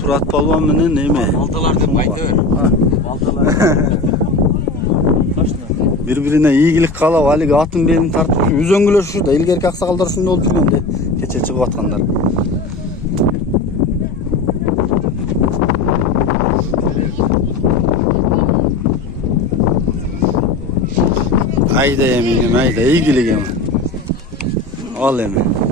Turat palvan menen neme? Baltalar dep aytır. Baltalar. Bir-birine ийгилик каалап, алиги атын белин тартып, үзөңгүлөр ушурда, илгерки аксакалдар ушунда болуп жүргөндө кече чыгып аткандар. Ayda emenim, ayda, ийгилик эми. Ал эми.